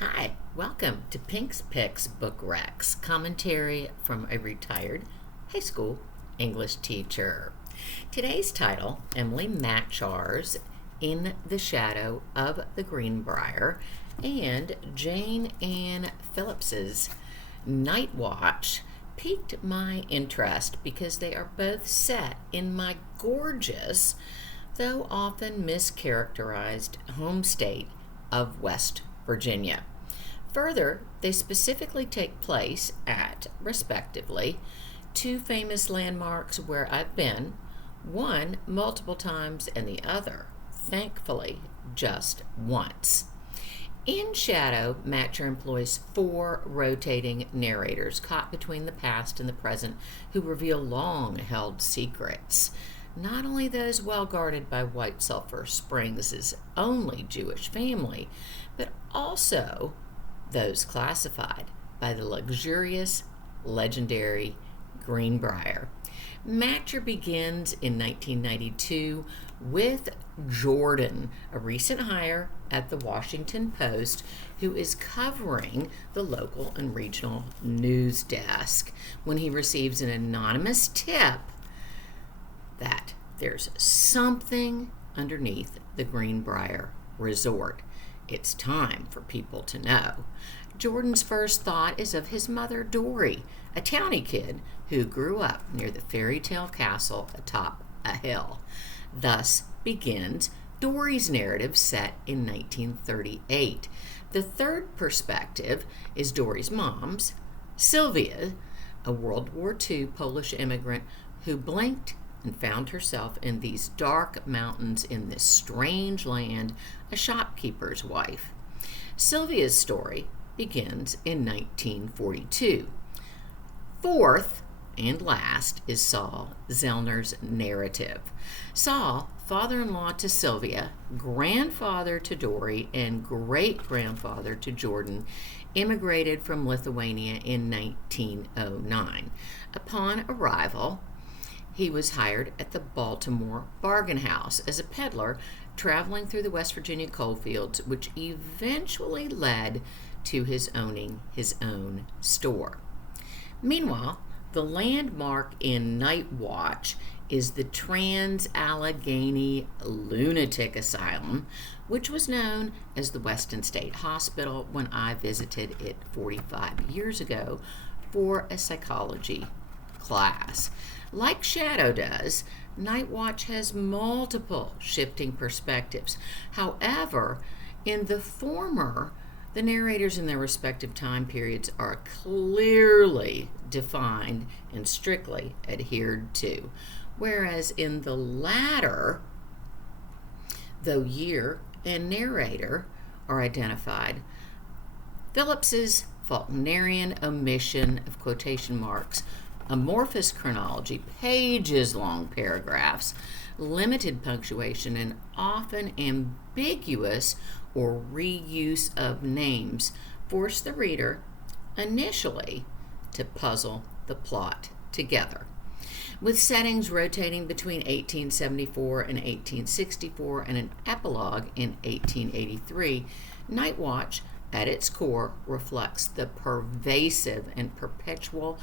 Hi, welcome to Pink's Picks Book Rex, commentary from a retired high school English teacher. Today's title, Emily Matchar's In the Shadow of the Greenbrier, and Jayne Anne Phillips's Night Watch, piqued my interest because they are both set in my gorgeous, though often mischaracterized, home state of West Virginia. Further, they specifically take place at, respectively, two famous landmarks where I've been, one multiple times and the other, thankfully, just once. In Shadow, Matchar employs four rotating narrators caught between the past and the present who reveal long-held secrets. Not only those well guarded by White Sulphur Springs' only Jewish family, but also those classified by the luxurious, legendary Greenbrier. Matchar begins in 1992 with Jordan, a recent hire at the Washington Post, who is covering the local and regional news desk when he receives an anonymous tip that there's something underneath the Greenbrier resort. It's time for people to know. Jordan's first thought is of his mother, Dory, a towny kid who grew up near the fairy tale castle atop a hill. Thus begins Dory's narrative set in 1938. The third perspective is Dory's mom's, Sylvia, a World War II Polish immigrant who blinked and found herself in these dark mountains in this strange land, a shopkeeper's wife. Sylvia's story begins in 1942. Fourth and last is Saul Zellner's narrative. Saul, father-in-law to Sylvia, grandfather to Dory, and great-grandfather to Jordan, immigrated from Lithuania in 1909. Upon arrival, he was hired at the Baltimore Bargain House as a peddler traveling through the West Virginia coal fields, which eventually led to his owning his own store. Meanwhile, the landmark in Night Watch is the Trans-Allegheny Lunatic Asylum, which was known as the Weston State Hospital when I visited it 45 years ago for a psychology class. Like Shadow does, Night Watch has multiple shifting perspectives. However, in the former, the narrators in their respective time periods are clearly defined and strictly adhered to, whereas in the latter, though year and narrator are identified, Phillips's Faulknerian omission of quotation marks, amorphous chronology, pages-long paragraphs, limited punctuation, and often ambiguous or reuse of names force the reader initially to puzzle the plot together. With settings rotating between 1874 and 1864 and an epilogue in 1883, Night Watch, at its core, reflects the pervasive and perpetual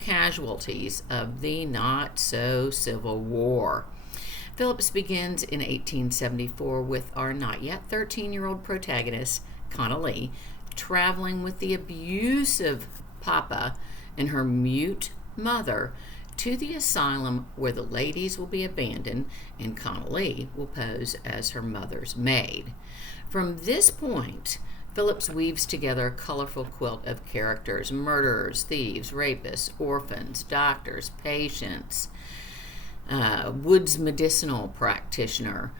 casualties of the not-so-Civil War. Phillips begins in 1874 with our not-yet 13-year-old protagonist, Connolly, traveling with the abusive Papa and her mute mother to the asylum where the ladies will be abandoned and Connolly will pose as her mother's maid. From this point, Phillips weaves together a colorful quilt of characters: murderers, thieves, rapists, orphans, doctors, patients, Wood's medicinal practitioner,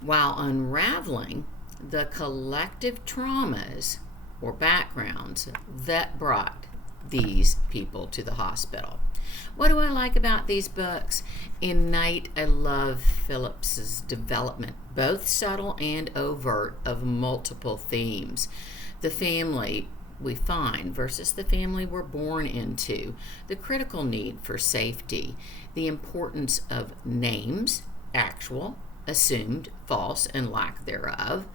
while unraveling the collective traumas or backgrounds that brought these people to the hospital. What do I like about these books? In Night, I love Phillips's development, both subtle and overt, of multiple themes. The family we find versus the family we're born into, the critical need for safety, the importance of names, actual, assumed, false, and lack thereof,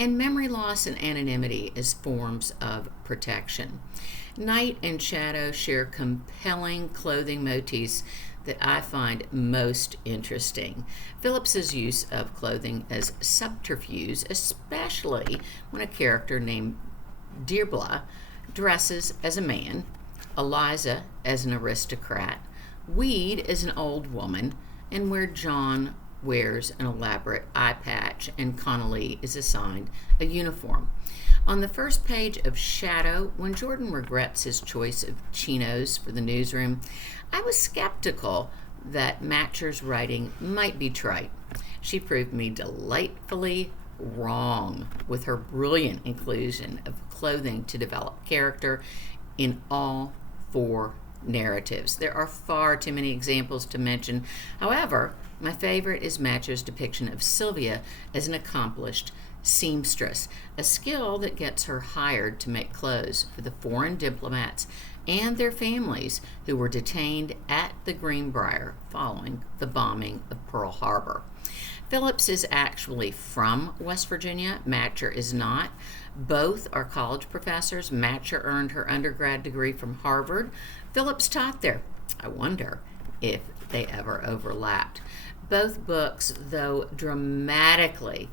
and memory loss and anonymity as forms of protection. Night and shadow share compelling clothing motifs that I find most interesting. Phillips's use of clothing as subterfuge, especially when a character named Dirbla dresses as a man, Eliza as an aristocrat, Weed as an old woman, and where John wears an elaborate eye patch and Connolly is assigned a uniform. On the first page of Shadow, when Jordan regrets his choice of chinos for the newsroom, I was skeptical that Matchar's writing might be trite. She proved me delightfully wrong with her brilliant inclusion of clothing to develop character in all 4 narratives. There are far too many examples to mention. However, my favorite is Matchar's depiction of Sylvia as an accomplished seamstress, a skill that gets her hired to make clothes for the foreign diplomats and their families who were detained at the Greenbrier following the bombing of Pearl Harbor. Phillips is actually from West Virginia. Matchar is not. Both are college professors. Matchar earned her undergrad degree from Harvard. Phillips taught there. I wonder if they ever overlapped. Both books, though dramatically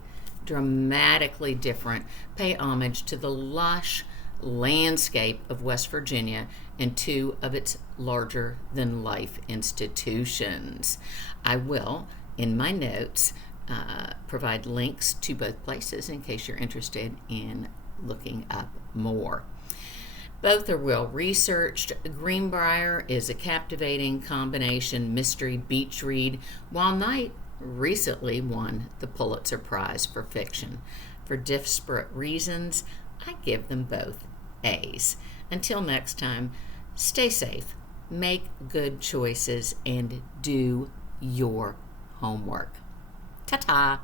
different, pay homage to the lush landscape of West Virginia and 2 of its larger-than-life institutions. I will, in my notes, provide links to both places in case you're interested in looking up more. Both are well researched. Greenbrier is a captivating combination mystery beach read, while Night recently won the Pulitzer Prize for fiction. For disparate reasons, I give them both A's. Until next time, stay safe, make good choices, and do your homework. Ta-ta!